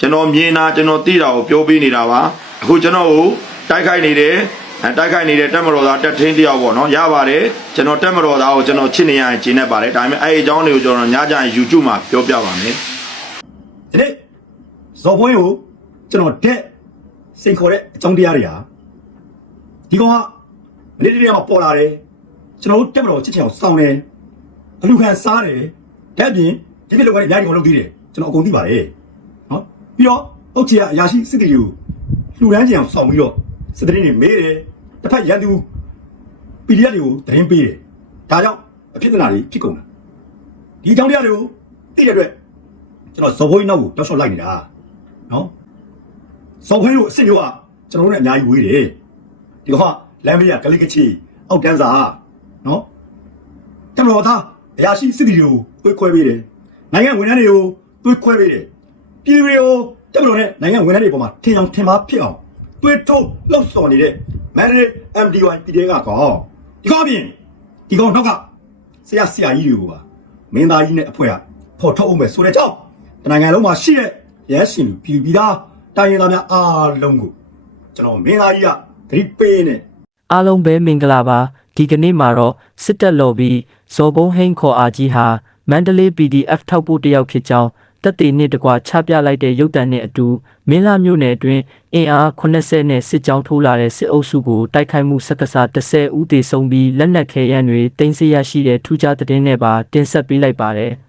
ကျွန်တော်မြင်တာကျွန်တော်သိတာကိုပြောပေးနေတာပါအခုကျွန်တော်ကိုတိုက်ခိုက်နေတယ်အဲတိုက်ခိုက်နေတဲ့တက်မတော်သားတက်ထင်းတယောက်ပေါ့နော်ရပါတယ်ကျွန်တော်တက်မတော်သားကိုကျွန်တော်ချစ်နေရရင်ကျင်းနေပါတယ်ဒါပေမဲ့အဲ့ဒီအကြောင်းတွေကိုကျွန်တော်ညကြရင် YouTube မှာပြောပြပါမယ်ဒီနေ့ဇော်ဖွင့်ကိုကျွန်တော်တက်စိန်ခေါ်တဲ့အကြောင်းတရားတွေဟာဒီကောင်ကမနေ့တည်းကမှပေါ်လာတယ်ကျွန်တော်တို့တက်မတော်ချစ်ချင်အောင်စောင်းတယ်အလူခံစားတယ်တက်ပြင်ဒီပြစ်လောက်ကလည်းအများကြီးကိုလုပ်သေးတယ်ကျွန်တော်အကုန်သိပါတယ်နော် ပြီးတော့အုတ်ချီကအရာရှိစစ်တီကိုလှူဒန်းကြအောင်စောင်းပြီးတော့စစ်တီတွေမေးတယ်တစ်ဖက်ရန်သူ PDF တွေကိုသတင်းပေးတယ်ဒါကြောင့်အဖြစ်အနာတွေဖြစ်ကုန်တာဒီအကြောင်းတရားတွေကိုသိတဲ့အတွက်ကျွန်တော်ဇော်ဘိုးကြီးနောက်ကိုတောက်လျှောက်လိုက်နေတာနော်ဇော်ဘိုးကြီးကိုအစ်စ်မျိုးကကျွန်တော်တို့နဲ့အများကြီးဝေးတယ်ဒီကောင်ကလမ်းမရကလေးကချီအောက်တန်းစာနော်ကျွန်တော်သားအရာရှိစစ်တီတွေကိုတွေးခွဲပေးတယ်နိုင်ငံဝန်ထမ်းတွေကိုတွေးခွဲပေးတယ် ပြည်သူတွေကိုတက်မလို့နဲ့နိုင်ငံဝန်ထမ်းတွေပေါ်မှာထင်အောင်ထင်မှားဖြစ်အောင်တွေးထိုးလှုပ်ဆော်နေတဲ့ Mandate MDY ပြည်တဲ့ကကောင်ဒီကောင်အပြင်ဒီကောင်နောက်ကဆရာဆရာကြီးတွေကိုပါမင်းသားကြီးနဲ့အဖွဲ့ကဖော်ထုတ်အောင်မယ်ဆိုတဲ့ကြောင့်တနိုင်ငံလုံးမှာရှိတဲ့ရဲရှင်လူပြည်သူပြည်သားတိုင်းရင်းသားများအားလုံးကိုကျွန်တော်မင်းသားကြီးကသတိပေးနေအားလုံးပဲမင်္ဂလာပါဒီကနေ့မှာတော့စစ်တပ်လော်ပြီးဇော်ဘုံဟိန်းခေါ်အားကြီးဟာမန္တလေး PDF ထောက်ပို့တယောက်ဖြစ်ကြောင်း တက်တေနဲ့တကွာချပြလိုက်တဲ့ရုပ်တံနဲ့အတူမင်းလာမြို့နယ်အတွင်းအင်အား80နဲ့စစ်ကြောင်းထိုးလာတဲ့စစ်အုပ်စုကိုတိုက်ခိုက်မှုစက္ကစ30ဦးသေဆုံးပြီးလက်နက်ခဲယမ်းတွေတင်ဆက်ရရှိတဲ့ထူးခြားသတင်းတွေပါတင်ဆက်ပေးလိုက်ပါတယ်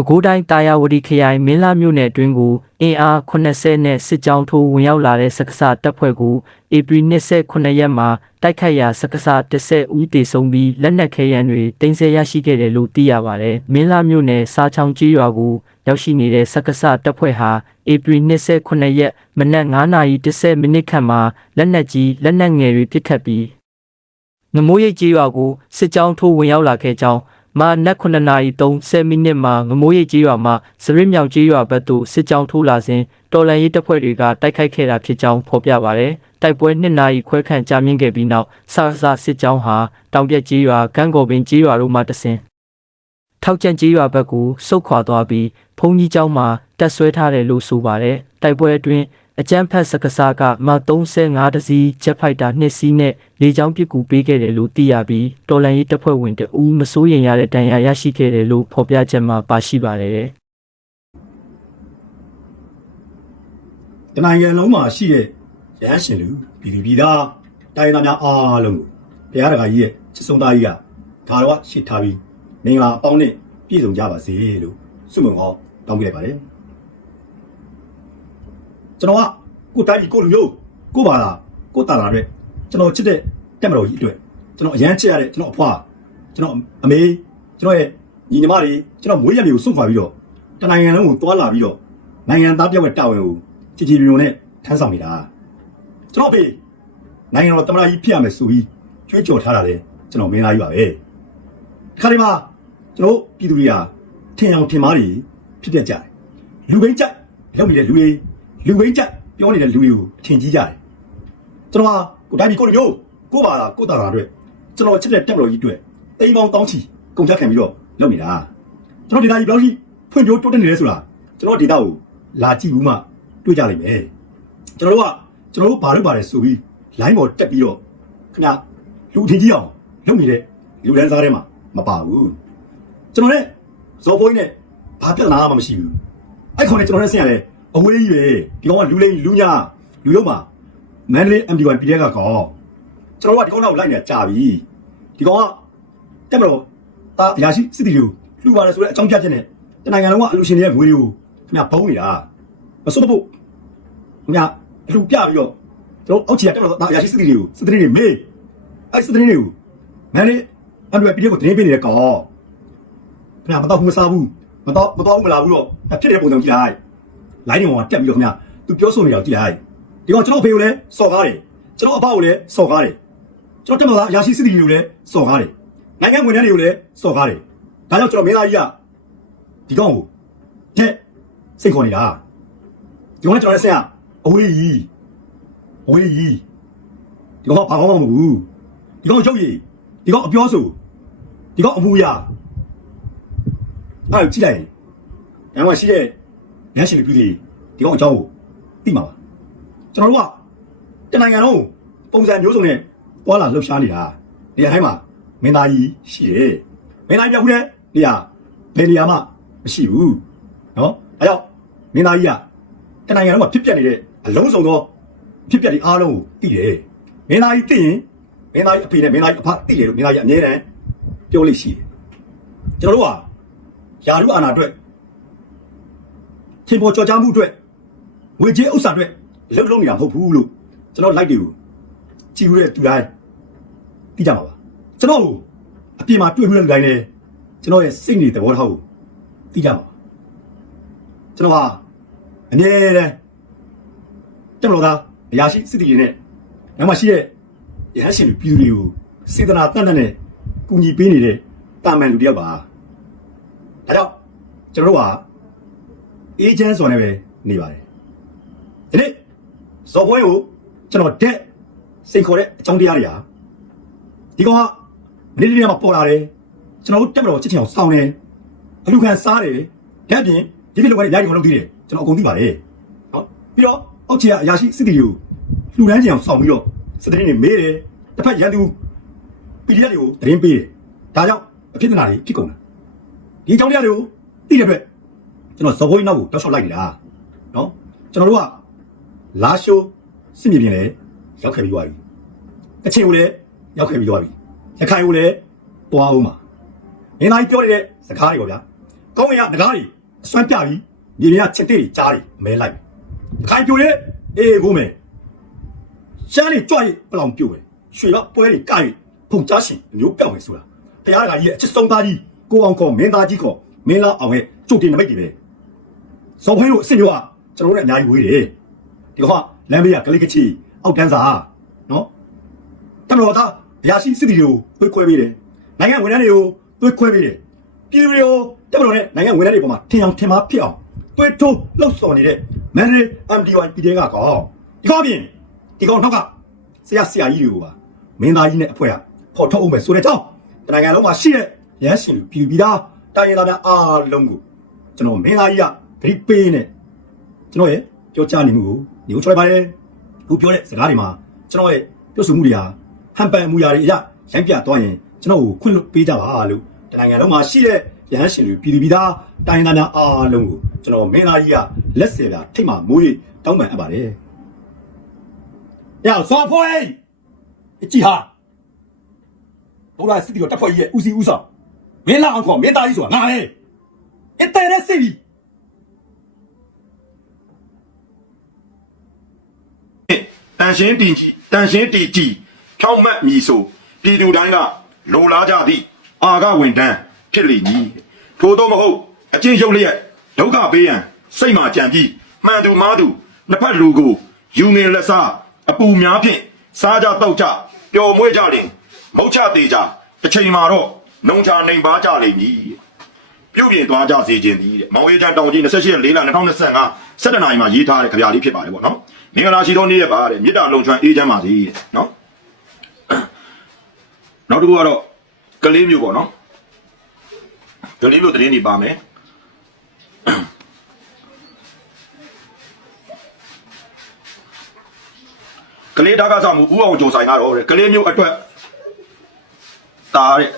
ပဲခူးတိုင်းတာယာဝတီခရိုင်မင်းလာမြို့နယ်အတွင်းကိုအင်အား80နဲ့စစ်ကြောင်းထိုးဝင်ရောက်လာတဲ့စက္ကစတပ်ဖွဲ့ကိုဧပြီ29ရက်မှာတိုက်ခိုက်ရာစက္ကစ30ဦးသေဆုံးပြီးလက်နက်ခဲယမ်းတွေတင်ဆက်ရရှိခဲ့တယ်လို့သိရပါတယ်။မင်းလာမြို့နယ်စားချောင်းကြီးရွာကိုရောက်ရှိနေတဲ့စက္ကစတပ်ဖွဲ့ဟာဧပြီ29ရက်မနက်9:10မိနစ်ခန့်မှာလက်နက်ကြီးလက်နက်ငယ်တွေပစ်ခတ်ပြီးငမိုးရိပ်ကြီးရွာကိုစစ်ကြောင်းထိုးဝင်ရောက်လာခဲ့ကြောင်း မနက်9:30မိနစ်မှာငမိုးရိပ်ကြီးရွာမှစရစ်မြောင်ကြီးရွာဘက်သို့စစ်ကြောင်းထိုးလာစဉ်တော်လန်ရေးတပ်ဖွဲ့တွေကတိုက်ခိုက်ခဲ့တာဖြစ်ကြောင်းဖော်ပြပါရယ်တိုက်ပွဲ2နာရီခွဲခန့်ကြာမြင့်ခဲ့ပြီးနောက်ဆာဆာစစ်ကြောင်းဟာတောင်ပြက်ကြီးရွာကန်းကော်ပင်ကြီးရွာတို့မှတဆင်ထောက်ကျန်ကြီးရွာဘက်ကိုစုတ်ခွာသွားပြီးဘုံကြီးကျောင်းမှာတက်ဆွဲထားတယ်လို့ဆိုပါတယ်တိုက်ပွဲအတွင်း အကြမ်းဖက်စကစားကမ35တစီးဂျက်ဖိုက်တာ2စီးနဲ့လေကြောင်းပစ်ကူပေးခဲ့တယ်လို့သိရပြီးတော်လန်ရေးတပ်ဖွဲ့ဝင်တအူးမစိုးရင်ရတဲ့တန်ရာရရှိခဲ့တယ်လို့ဖော်ပြချက်မှာပါရှိပါတယ်တနိုင်ငံလုံးမှာရှိတဲ့ရဲရှင်လူပြည်သူပြည်သားတိုင်းရင်းသားများအားလုံးကိုဘုရားတကာကြီးရဲ့ချစ်ဆုံးသားကြီးကဒါတော့ရှစ်ထားပြီးမင်္ဂလာအပေါင်းနဲ့ပြည့်စုံကြပါစေလို့ဆုမွန်ဟောတောင်းပေးလိုက်ပါတယ် ကျွန်တော်ကကိုတိုင်းပြည်ကိုလူမျိုးကိုဘာသာကိုတာလာအတွက်ကျွန်တော်ချစ်တဲ့တက်မတော်ကြီးအတွက်ကျွန်တော်အရန်ချစ်ရတဲ့ကျွန်တော်အဖွာကျွန်တော်အမေကျွန်တော်ရဲ့ညီညီမတွေကျွန်တော်မွေးရမျိုးကိုစွန့်ခွာပြီးတော့တနိုင်ငံလုံးကိုတွာလာပြီးတော့နိုင်ငံသားပြောက်ရဲ့တာဝန်ကိုကြည်ကြည်ပြုံနဲ့ထမ်းဆောင်နေတာကျွန်တော်အဖေနိုင်ငံတော်တမန်ကြီးဖြစ်ရမယ်ဆိုပြီးကြွေးကြော်ထားတာလေကျွန်တော်မင်းသားကြီးပါပဲဒီခါဒီမှာကျွန်တော်ပြည်သူတွေကထင်အောင်ထင်မှားတွေဖြစ်တတ်ကြတယ်လူဘိန်းကြက်လုပ်နေတဲ့လူတွေ လူဘိန်းကြက်ပြောနေတဲ့လူတွေကိုထင်ကြီးကြတယ်ကျွန်တော်ဟာကိုတိုင်းပြည်ကိုလူမျိုးကိုပါလားကိုတာတာအတွက်ကျွန်တော်ချစ်တဲ့တက်မတော်ကြီးအတွက်တိမ်ပေါင်းတောင်းချီကုန်ကြခံပြီးတော့လုပ်နေတာကျွန်တော်ဒီသားကြီးဘယ်လောက်ကြီးဖွံ့ဖြိုးတိုးတက်နေလဲဆိုတာကျွန်တော်ဒေတာကိုလာကြည့်ဘူးမှတွေ့ကြလိမ့်မယ်ကျွန်တော်တို့ကကျွန်တော်တို့ဘာလို့ပါတယ်ဆိုပြီး line ပေါ်တက်ပြီးတော့ခင်ဗျလူထင်ကြီးအောင်လုပ်နေတဲ့လူတန်းစားထဲမှာမပါဘူးကျွန်တော်နဲ့ဇော်ဘိုးကြီးနဲ့ဘာပြဿနာမှမရှိဘူးအဲ့ခေါင်းနဲ့ကျွန်တော်နဲ့ဆင်ရတယ် အဝေးကြီးပဲဒီကောင်ကလူလိန်လူညာလူလုံးမှာမန္တလေး MD1 PDF ကကောင်ကျွန်တော်ကဒီကောင်တော့လိုက်နေကြာပြီဒီကောင်ကတက်မလို့တာအရာရှိစစ်တီတွေကိုလှူပါတယ်ဆိုတဲ့အကြောင်းပြချက်နဲ့တနိုင်ငံလုံးကအလူရှင်တွေရဲ့ငွေတွေကိုခင်ဗျဘုံနေတာမစွတ်မဖို့ခင်ဗျအလူပြပြီးတော့ကျွန်တော်အောက်ချီကတက်မလို့တာအရာရှိစစ်တီတွေကိုစစ်တီတွေမေးအဲ့စစ်တီတွေကိုမန္တလေး MD1 PDF ကိုတင်းပေးနေတဲ့ကောင်ခင်ဗျမတော့ဘူးမစားဘူးမတော့မတော့ဘူးမလာဘူးတော့ဖြစ်တဲ့ပုံစံကြည့်လိုက် လိုင်းနေပေါ်မှာတက်ပြီးတော့ခင်ဗျာသူပြောဆိုနေတာကိုကြည့်လိုက်ဒီကောင်ကျွန်တော်အဖေကိုလည်းစော်ကားတယ်ကျွန်တော်အဘကိုလည်းစော်ကားတယ်ကျွန်တော်တက်မလားအရာရှိစစ်တီတွေကိုလည်းစော်ကားတယ်နိုင်ငံဝန်ထမ်းတွေကိုလည်းစော်ကားတယ်ဒါကြောင့်ကျွန်တော်မင်းသားကြီးကဒီကောင်ကိုတဲ့စိတ်ခေါ်နေတာဒီကောင်ကကျွန်တော်ရဲ့ဆင်ကအဝေးကြီးအဝေးကြီးဒီကောင်ကဘာကောင်းမှမဟုတ်ဘူးဒီကောင်ရုပ်ရည်ဒီကောင်အပြောဆိုဒီကောင်အမူအရာအဲ့ဒါကြည့်လိုက်ရင်ငါမှရှိတဲ့ ရရှိလူပြည်တွေဒီကောင်အကြောင်းကိုသိမှာပါကျွန်တော်တို့ကတနိုင်ငံလုံးပုံစံမျိုးစုံနဲ့တွာလာလှုပ်ရှားနေတာနေရာတိုင်းမှာမင်းသားကြီးရှိတယ်မင်းသားကြီးပြောခုတဲ့နေရာဘယ်နေရာမှမရှိဘူးနော်အဲကြောင့်မင်းသားကြီးကတနိုင်ငံလုံးမှာဖြစ်ပျက်နေတဲ့အလုံးစုံသောဖြစ်ပျက်တွေအားလုံးကိုသိတယ်မင်းသားကြီးသိရင်မင်းသားကြီးအဖေနဲ့မင်းသားကြီးအဖသိတယ်လို့မင်းသားကြီးအမြဲတမ်းပြောလို့ရှိတယ်ကျွန်တော်တို့ကယာရုအာနာအတွက် ချင်းပေါ်ကြော်ကြားမှုအတွက်ငွေကြေးဥစ္စာအတွက်လှုပ်လို့နေတာမဟုတ်ဘူးလို့ကျွန်တော်လိုက်တွေကိုကြည့်ရတဲ့သူတိုင်းသိကြပါပါကျွန်တော်အပြင်မှာတွေ့ရတဲ့လူတိုင်းလည်းကျွန်တော်ရဲ့စိတ်နေသဘောထားကိုသိကြပါပါကျွန်တော်ဟာအမြဲတမ်းတက်မလို့သားအရာရှိစစ်တီတွေနဲ့နောက်မှရှိတဲ့ရဟန်းရှင်လူပြည်သူတွေကိုစေတနာတန်တန်နဲ့ကူညီပေးနေတဲ့တာမန်လူတစ်ယောက်ပါဒါကြောင့်ကျွန်တော်တို့ဟာ အေဂျင့်ဆိုနေပဲနေပါတယ်ဒီနေ့ဇော်ပွဲကိုကျွန်တော်တက်စိန်ခေါ်တဲ့အကြောင်းတရားတွေဟာဒီကောင်ကမနေ့တည်းကမှပေါ်လာတယ်ကျွန်တော်တို့တက်မတော်ချစ်ချင်အောင်စောင်းတယ်အလူခံစားတယ်ဒါအပြင်ဒီပြလောက်ကနေဓာတ်တွေမလုပ်သေးတယ်ကျွန်တော်အကုန်သိပါတယ်နော်ပြီးတော့အောက်ခြေကအရာရှိစစ်တီတွေကိုလှူဒန်းကြအောင်စောင်းပြီးတော့စစ်တီတွေမေးတယ်တစ်ဖက်ရန်သူ PDF တွေကိုသတင်းပေးတယ်ဒါကြောင့်အဖြစ်အနာတွေဖြစ်ကုန်တာဒီအကြောင်းတရားတွေကိုသိတဲ့အတွက် ကျွန်တော်ဇော်ဘိုးကြီးနောက်ကိုတောက်လျှောက်လိုက်နေတာနော်ကျွန်တော်တို့ကလာရှိုးစစ်မြေပြင်လည်းရောက်ခဲ့ပြီးသွားပြီအချင်းကိုလည်းရောက်ခဲ့ပြီးသွားပြီရခိုင်ကိုလည်းတွားအောင်ပါမင်းသားကြီးပြောနေတဲ့စကားတွေပေါ့ဗျာကောင်းကင်ကငကားတွေအစွမ်းပြပြီးမြေပြင်ကချက်တဲ့တွေကြားတွေမဲလိုက်ရခိုင်ပြိုတဲ့အေးကိုမယ်ရှားနေကြွရပလောင်ပြိုတယ်ရွှေကပွဲတွေကရဖုန်ကြားရှင်အမျိုးပြောက်မယ်ဆိုတာဘုရားကကြီးရဲ့အချစ်ဆုံးသားကြီးကိုအောင်ခေါ်မင်းသားကြီးခေါ်မင်းလာအောင်ရဲ့ကြိုတင်နမိတ်တွေပဲ စောဖိုင်းတို့အစ်စ်မျိုးကကျွန်တော်တို့နဲ့အများကြီးဝေးတယ်ဒီကောင်ကလမ်းဘေးကကလေးကချီအောက်တန်းစာနော်တမတော်သားအရာရှိစစ်တီတွေကိုသွေးခွဲပေးတယ်နိုင်ငံဝန်ထမ်းတွေကိုသွေးခွဲပေးတယ်ပြည်သူတွေကိုတမတော်နဲ့နိုင်ငံဝန်ထမ်းတွေပေါ်မှာထင်အောင်ထင်မှာဖြစ်အောင်သွေးထိုးလှုပ်ဆော်နေတဲ့မန်ဒရီ MDY ပြည်တွေကကောဒီကောင်ပြင်ဒီကောင်နောက်ကဆရာဆရာကြီးတွေကိုပါမင်းသားကြီးနဲ့အဖွဲ့ကဖော်ထုတ်အောင်မယ်ဆိုတဲ့ကြောင့်တနိုင်ငံလုံးမှာရှိတဲ့ရဟန်းရှင်လူပြည်သူပြည်သားတိုင်းရင်းသားများအားလုံးကိုကျွန်တော်မင်းသားကြီးက ဂရိပေးနေကျွန်တော်ရဲ့ပြောချနေမှုကိုညှို့ချလိုက်ပါတယ်ခုပြောတဲ့စကားတွေမှာကျွန်တော်ရဲ့ပြောဆိုမှုတွေဟာဟန်ပန်မှုရာတွေအရရိုင်းပြသွားရင်ကျွန်တော်ကိုခွင့်လွှတ်ပေးကြပါလို့တနိုင်ငံလုံးမှာရှိတဲ့ရဟန်းရှင်လူပြည်သူပြည်သားတိုင်းရင်းသားများအားလုံးကိုကျွန်တော်မင်းသားကြီးကလက်ဆယ်ပြထိတ်မှမိုးရိတောင်းပန်အပ်ပါတယ်။ညဆော်ဖွဲ့အကြည့်ဟာဘုရားစစ်တီကိုတက်ဖွဲ့ကြီးရဲ့ဦးစီးဦးဆောင်မင်းလာအောင်ခေါ်မင်းသားကြီးဆိုတာငါပဲအတဲရက်စစ်ပြီ န်ရှင်းတင်ကြီးတန်ရှင်းတီကြီးဖြောင်းမတ်မြည်ဆိုပြည်သူတိုင်းကလိုလားကြသည့်အာကဝင်တန်းဖြစ်လိမ့်မည်ထို့သောမဟုတ်အချင်းရုပ်လျက်ဒုက္ခပေးရန်စိတ်မှကြံပြီးမှန်သူမားသူနှစ်ဖက်လူကိုယူငင်လက်စားအပူများဖြင့်စားကြတောက်ကြပျော်မွေ့ကြလင်မုတ်ချသေးကြတစ်ချိန်မှာတော့နှုံချနိုင်ပါကြလိမ့်မည်ပြုတ်ပြင်သွားကြစေခြင်းသည်တဲ့မောင်ဝေးချန်တောင်ကြီး28ရက်4လ2025 17နာရီမှာရေးထားတဲ့ကြပြလေးဖြစ်ပါတယ်ပေါ့နော်မ င်္ဂလာရှိသောနေ့ရက်ပါတဲ့မြစ်တာလုံချွမ်းအေးချမ်းပါစေတဲ့နော်နောက်တစ်ခုကတော့ကလေးမျိုးပေါ့နော်ကလေးမျိုးသတင်းတွေပါမယ်ကလေးဓာတ်ကစားမှုဥအောင်ကြုံဆိုင်ကတော့တဲ့ကလေးမျိုးအတွက်တာတဲ့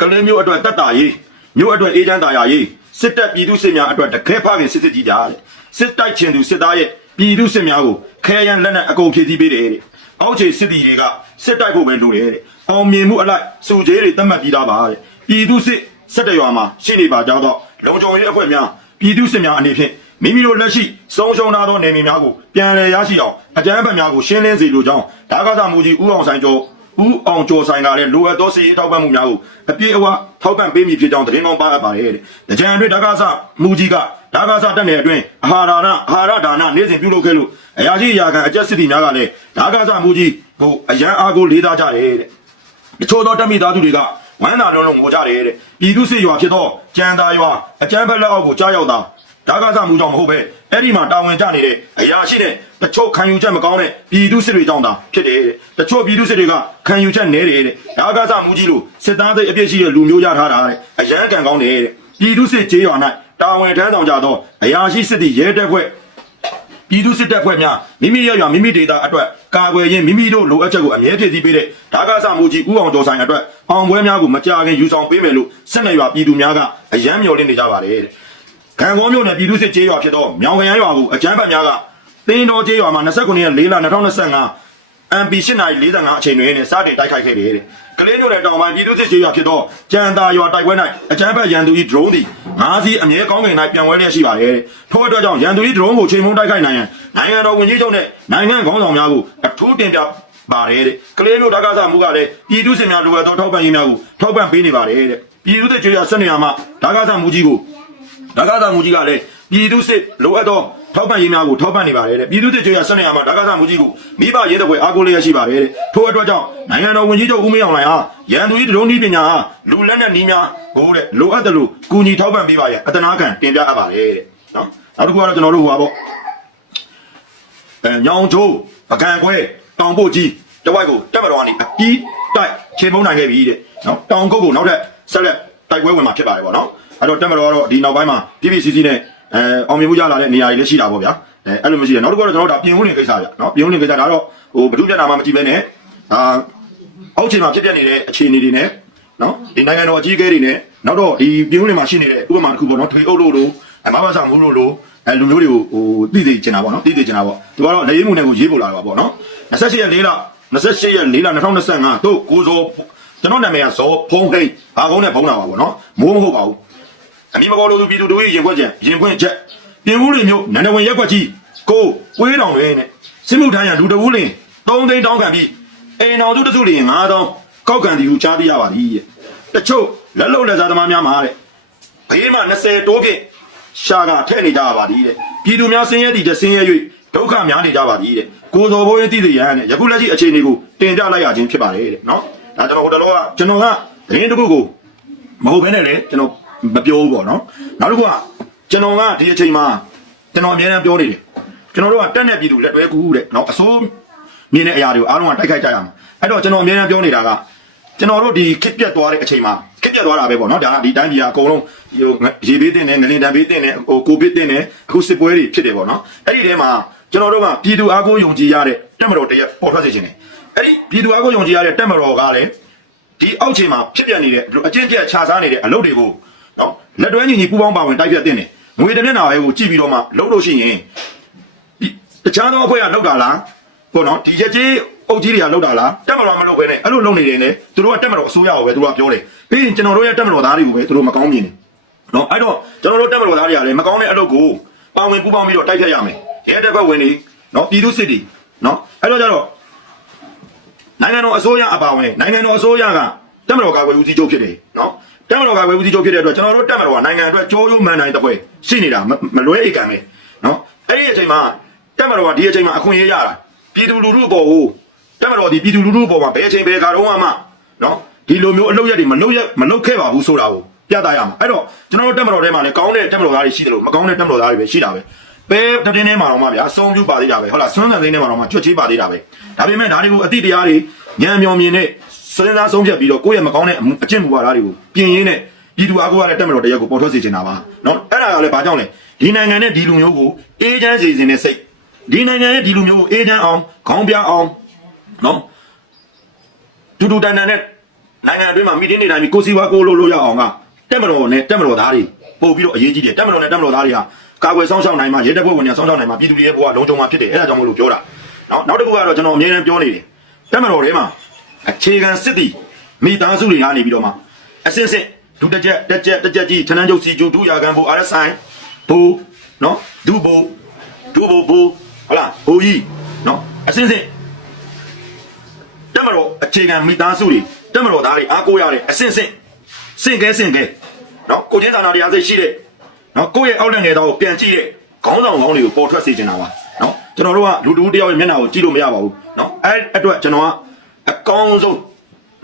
ကလေးမျိုးအတွက်တက်တာရေးမျိုးအတွက်အေးချမ်းတာယာရေးစစ်တပ်ပြည်သူစစ်များအတွက်တခဲဖခင်စစ်စစ်ကြီးတာတဲ့စစ်တိုက်ချင်သူစစ်သားရဲ့ ပြည်သူစစ်များကိုခဲယမ်းလက်နက်အကုန်ဖြည့်ဆည်းပေးတယ်တဲ့အောက်ခြေစစ်တီတွေကစစ်တိုက်ဖို့ပဲလိုတယ်တဲ့အောင်မြင်မှုအလိုက်စုကျေးတွေတတ်မှတ်ပြီးသားပါတဲ့ပြည်သူစစ်စစ်တရွာမှာရှိနေပါကြောင်းတော့လုံခြုံရေးအဖွဲ့များပြည်သူစစ်များအနေဖြင့်မိမိတို့လက်ရှိဆုံးရှုံးထားသောနေမြေများကိုပြန်လည်ရရှိအောင်အကြမ်းဖက်များကိုရှင်းလင်းစေလိုကြောင်းဒါကစားမှုကြီးဦးအောင်ဆိုင်ကျော်ဦးအောင်ကျော်ဆိုင်ကလည်းလိုအပ်သောစီရင်ထောက်ပံ့မှုများကိုအပြည့်အဝထောက်ပံ့ပေးမည်ဖြစ်ကြောင်းသတင်းကောင်းပါအပ်ပါတယ်တဲ့။ကြံအတွင်းဒါကစားမှုကြီးက ဒါကစားတက်နယ်အတွင်းအာဟာရနာအာဟာရဒါနနေ့စဉ်ပြုလုပ်ခဲ့လို့အရာရှိအရာခံအကျက်စစ်တီများကလည်းဒါကစားမှုကြီးကိုအရန်အားကိုလေးစားကြတယ်တဲ့။တချို့သောတက်မိသားစုတွေကဝမ်းသာလုံးလုံးငိုကြတယ်တဲ့ပြည်သူစစ်ရွာဖြစ်သောကြံသာရွာအကျန်းဘက်လက်အောက်ကိုကြားရောက်တာဒါကစားမှုကြောင့်မဟုတ်ပဲအဲ့ဒီမှာတာဝန်ကျနေတဲ့အရာရှိတဲ့တချို့ခံယူချက်မကောင်းတဲ့ပြည်သူစစ်တွေကြောင့်တာဖြစ်တယ်တဲ့တချို့ပြည်သူစစ်တွေကခံယူချက်နဲတယ်တဲ့ဒါကစားမှုကြီးလို့စစ်သားစိတ်အပြည့်ရှိတဲ့လူမျိုးရထားတာတဲ့အရန်ကံကောင်းတယ်တဲ့ပြည်သူစစ်ကျေးရွာ၌ တာဝန်ထမ်းဆောင်ကြသောအရာရှိစစ်သည်ရဲတပ်ဖွဲ့ပြည်သူစစ်တပ်ဖွဲ့များမိမိရရမိမိဒေတာအတွက်ကာကွယ်ရင်းမိမိတို့လိုအပ်ချက်ကိုအမြဲဖြည့်ဆည်းပေးတဲ့ဓာကဆမှုကြီးဥအောင်ကျော်ဆိုင်အတွက်အောင်ပွဲများကိုမကြာခင်ယူဆောင်ပေးမယ်လို့စစ်နယ်ရွာပြည်သူများကအယမ်းမျှော်လင့်နေကြပါတယ်တဲ့။ကံကောမြို့နယ်ပြည်သူစစ်ကျေးရွာဖြစ်သောမြောင်ခရမ်းရွာကိုအကြမ်းဖက်များကတင်းတော်ကျေးရွာမှာ29ရက်4လ2025 MP 8:45အချိန်တွင်နဲ့စတင်တိုက်ခိုက်ခဲ့တယ်တဲ့။ ကလေးမျိုးနဲ့တောင်ပိုင်းပြည်သူ့စစ်ရေးရွာဖြစ်တော့ကြံသာရွာတိုက်ပွဲ၌အကြမ်းဖက်ရန်သူ၏ဒရုန်းသည်ငါးစီးအမြဲကောင်းကင်၌ပြန်ဝဲလျက်ရှိပါတယ်တဲ့။ထို့အတွက်ကြောင့်ရန်သူ၏ဒရုန်းကိုချိန်မုံတိုက်ခိုက်နိုင်ရန်နိုင်ငံတော်ဝန်ကြီးချုပ်နဲ့နိုင်ငံခေါင်းဆောင်များကိုအထူးတင်ပြပါတယ်တဲ့။ကလေးမျိုးဓာကစားမှုကလည်းပြည်သူ့စစ်များလိုအပ်သောထောက်ပံ့ရေးများကိုထောက်ပံ့ပေးနေပါတယ်တဲ့။ပြည်သူ့စစ်ကြေးရဆက်နေရမှာဓာကစားမှုကြီးကိုဓာကသာမူကြီးကလည်းပြည်သူစစ်လိုအပ်သော ထောက်ပံ့ရေးများကိုထောက်ပံ့နေပါတယ်တဲ့ပြည်သူစစ်ကြေးရဆက်နေရမှာဓာကသာမူကြီးကိုမိဘရဲတဲ့ဘွယ်အားကိုးလျက်ရှိပါတယ်တဲ့ထို့အတွက်ကြောင့်နိုင်ငံတော်ဝန်ကြီးချုပ်ဦးမင်းအောင်လှိုင်ဟာရန်သူကြီးဒရုန်းဤပညာဟာလူလက်နက်နည်းများဟိုတဲ့လိုအပ်တယ်လို့ကူညီထောက်ပံ့ပေးပါရဲ့အတနာခံတင်ပြအပ်ပါတယ်တဲ့နော်နောက်တစ်ခုကတော့ကျွန်တော်တို့ဟိုပါပေါ့အဲညောင်ချိုးပကံခွဲတောင်ပို့ကြီးတဝိုက်ကိုတက်မတော်ကနေအပြီးတိုက်ခြေမုံနိုင်ခဲ့ပြီတဲ့နော်တောင်ကုတ်ကိုနောက်ထပ်ဆက်လက်တိုက်ပွဲဝင်မှာဖြစ်ပါတယ်ပေါ့နော်အဲ့တော့တက်မတော်ကတော့ဒီနောက်ပိုင်းမှာပြပြစီစီနဲ့ အဲအောင်မြင်မှုရလာတဲ့နေရာတွေလည်းရှိတာပေါ့ဗျာအဲအဲ့လိုမျိုးရှိတယ်နောက်တစ်ခုကတော့ကျွန်တော်တို့ဒါပြင်ဦးလင်ကိစ္စဗျနော်ပြင်ဦးလင်ကိစ္စဒါတော့ဟိုဘဒုပြတ်နာမှမကြည့်ပဲနဲ့အာအောက်ခြေမှာဖြစ်ပြနေတဲ့အခြေအနေတွေနဲ့နော်ဒီနိုင်ငံတော်အကြီးအကဲတွေနဲ့နောက်တော့ဒီပြင်ဦးလင်မှာရှိနေတဲ့ဥပမာတစ်ခုပေါ့နော်ထွေအုပ်လို့လို့အမဘာသာမှုလို့လို့အဲလူမျိုးတွေကိုဟိုသိသိကျင်တာပေါ့နော်သိသိကျင်တာပေါ့ဒီကတော့လက်ရေးမှုတွေကိုရေးပို့လာတာပေါ့နော်28ရက်4လ28ရက်4လ2025တို့ကိုဇောကျွန်တော်နာမည်ကဇောဖုံးဟိတ်ဘာကုန်းနဲ့ဖုံးတာပါပေါ့နော်မိုးမဟုတ်ပါဘူး အမည်မပေါ်လို့သူပြည်သူတို့ရဲ့ရင်ခွက်ချက်ရင်ခွင့်ချက်ပြင်ဦးလင်မျိုးနန္ဒဝင်ရက်ခွက်ကြီးကိုဝေးတောင်ပဲနဲ့စစ်မှုထမ်းရလူတဝူးလင်3သိန်းတောင်းခံပြီးအိမ်တော်စုတစုလင်9000ကောက်ခံတီကိုကြားသိရပါသည်တဲ့တချို့လက်လုံလက်စားသမားများမှာတဲ့ဘေးမှာ20တိုးကင်ရှာကထည့်နေကြပါသည်တဲ့ပြည်သူများဆင်းရဲတည်တဲ့ဆင်းရဲ၍ဒုက္ခများနေကြပါသည်တဲ့ကိုတော်ဘိုးရင်တည်တည်ရန်တဲ့ယခုလက်ရှိအခြေအနေကိုတင်ပြလိုက်ရခြင်းဖြစ်ပါတယ်တဲ့နော်ဒါကျွန်တော်ဟိုတလောကကျွန်တော်ကရင်းတစ်ခုကိုမဟုတ်ဘဲနဲ့လေကျွန်တော် မပြောဘူးပေါ့နော်နောက်တစ်ခုကကျွန်တော်ကဒီအချိန်မှာကျွန်တော်အများအားပြောနေတယ်ကျွန်တော်တို့ကတက်တဲ့ပြည်သူလက်တွဲကူတဲ့နော်အစိုးမြင်တဲ့အရာတွေကိုအားလုံးကတိုက်ခိုက်ကြရမှာအဲ့တော့ကျွန်တော်အများအားပြောနေတာကကျွန်တော်တို့ဒီခစ်ပြတ်သွားတဲ့အချိန်မှာခစ်ပြတ်သွားတာပဲပေါ့နော်ဒါကဒီတိုင်းပြည်ကအကုန်လုံးဟိုရေဘေးတင်တယ်ငလင်တန်ဘေးတင်တယ်ဟိုကိုဗစ်တင်တယ်အခုစစ်ပွဲတွေဖြစ်တယ်ပေါ့နော်အဲ့ဒီထဲမှာကျွန်တော်တို့ကပြည်သူအားကိုးယုံကြည်ရတဲ့တက်မတော်တရက်ပေါ်ထွက်စေခြင်းတယ်အဲ့ဒီပြည်သူအားကိုးယုံကြည်ရတဲ့တက်မတော်ကလည်းဒီအောက်ခြေမှာဖြစ်ပြနေတဲ့အကျင့်ပြတ်ခြားစားနေတဲ့အလုပ်တွေကို နော်လက်တွဲညီညီပူးပေါင်းပါဝင်တိုက်ပြတ်တင်တယ်ငွေတစ်မျက်နှာပဲကိုကြည့်ပြီးတော့မှလုပ်လို့ရှိရင်ဒီတခြားသောအဖွဲ့ကလောက်တာလားပေါ့နော်ဒီရက်ကြီးအုပ်ကြီးတွေကလောက်တာလားတက်မတော်မလုပ်ဘဲနဲ့အဲ့လိုလုပ်နေတယ်နဲ့သူတို့ကတက်မတော်အစိုးရကိုပဲသူတို့ကပြောတယ်ပြီးရင်ကျွန်တော်တို့ရဲ့တက်မတော်သားတွေကိုပဲသူတို့မကောင်းမြင်တယ်နော်အဲ့တော့ကျွန်တော်တို့တက်မတော်သားတွေကလည်းမကောင်းတဲ့အလုပ်ကိုပါဝင်ပူးပေါင်းပြီးတော့တိုက်ဖြတ်ရမယ်ရဲတပ်ဖွဲ့ဝင်တွေနော်ပြည်သူစစ်တွေနော်အဲ့တော့ကျတော့နိုင်ငံတော်အစိုးရအပါအဝင်နိုင်ငံတော်အစိုးရကတက်မတော်ကာကွယ်ဦးစီးချုပ်ဖြစ်တယ်နော် တက်မတော်ကာကွယ်ဦးစီးချုပ်ဖြစ်တဲ့အတွက်ကျွန်တော်တို့တက်မတော်ကနိုင်ငံအတွက်ကြိုးရိုးမှန်နိုင်တဲ့ပွဲရှိနေတာမမလွဲဧကံပဲနော်အဲ့ဒီအချိန်မှာတက်မတော်ကဒီအချိန်မှာအခွင့်အရေးရတာပြည်သူလူထုအပေါ်ကိုတက်မတော်ဒီပြည်သူလူထုအပေါ်မှာဘယ်အချိန်ဘယ်ခါတော့မှနော်ဒီလိုမျိုးအလုပ်ရက်တွေမလုပ်ရက်မလုပ်ခဲ့ပါဘူးဆိုတာကိုပြသရမှာအဲ့တော့ကျွန်တော်တို့တက်မတော်ထဲမှာလည်းကောင်းတဲ့တက်မတော်သားတွေရှိတယ်လို့မကောင်းတဲ့တက်မတော်သားတွေပဲရှိတာပဲပဲတတင်းထဲမှာတော့မှဗျာအဆုံးပြုပါသေးတာပဲဟုတ်လားဆွမ်းဆန်သိန်းထဲမှာတော့မှကြွတ်ချေးပါသေးတာပဲဒါပေမဲ့ဒါတွေကိုအတိတရားတွေညံမြောင်မြင်နဲ့ စဉ်းစားဆုံးဖြတ်ပြီးတော့ကိုယ့်ရဲ့မကောင်းတဲ့အမှုအကျင့်မူဝါဒတွေကိုပြင်ရင်းနဲ့ပြည်သူအားကိုးရတဲ့တက်မတော်တရားကိုပေါ်ထွက်စေချင်တာပါနော်အဲ့ဒါကလည်းဘာကြောင့်လဲဒီနိုင်ငံနဲ့ဒီလူမျိုးကိုအေးချမ်းစေခြင်းနဲ့စိတ်ဒီနိုင်ငံရဲ့ဒီလူမျိုးကိုအေးချမ်းအောင်ခေါင်းပြအောင်နော်တူတူတန်တန်နဲ့နိုင်ငံအတွင်းမှာမိတင်းနေတိုင်းပြီးကိုစီဝါကိုလို့လို့ရအောင်ကတက်မတော်နဲ့တက်မတော်သားတွေပို့ပြီးတော့အရေးကြီးတယ်တက်မတော်နဲ့တက်မတော်သားတွေကကာကွယ်ဆောင်ရှောက်နိုင်မှာရဲတပ်ဖွဲ့ဝင်တွေဆောင်ရှောက်နိုင်မှာပြည်သူတွေရဲ့ဘဝလုံးချုံမှာဖြစ်တယ်အဲ့ဒါကြောင့်မလို့ပြောတာနော်နောက်တစ်ခုကတော့ကျွန်တော်အမြဲတမ်းပြောနေတယ်တက်မတော်ထဲမှာ အခြေခံစစ်တီမိသားစုတွေကနေပြီးတော့မှအစစ်စစ်ဒုတက်ချက်တက်ချက်တက်ချက်ကြီးထနန်းကျုပ်စီကျူဒုရာကန်ဘူ RSI ဘူနော်ဒုဘူဒုဘူဘူဟုတ်လားဘူကြီးနော်အစစ်စစ်တက်မတော်အခြေခံမိသားစုတွေတက်မတော်သားတွေအားကိုးရတဲ့အဆင့်ဆင့်စင့်ကဲစင့်ကဲနော်ကိုချင်းသာနာတရားစိတ်ရှိတဲ့နော်ကိုယ့်ရဲ့အောက်လက်ငယ်သားကိုပြန်ကြည့်တဲ့ခေါင်းဆောင်ကောင်းတွေကိုပေါ်ထွက်စေချင်တာပါနော်ကျွန်တော်တို့ကလူတူတယောက်ရဲ့မျက်နှာကိုကြည့်လို့မရပါဘူးနော်အဲ့အတွက်ကျွန်တော်က အကောင်းဆုံး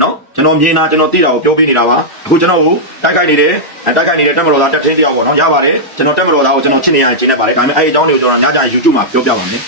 နော်ကျွန်တော်မြင်တာကျွန်တော်သိတာကိုပြောပြနေတာပါအခုကျွန်တော်ကိုတိုက်ခိုက်နေတယ်အဲတိုက်ခိုက်နေတဲ့တက်မတော်သားတက်ထင်းတယောက်ပေါ့နော်ရပါတယ်ကျွန်တော်တက်မတော်သားကိုကျွန်တော်ချစ်နေရခြင်းနဲ့ပါတယ်ဒါပေမဲ့အဲ့ဒီအကြောင်းတွေကိုကျွန်တော်ညကြ YouTube မှာပြောပြပါမယ်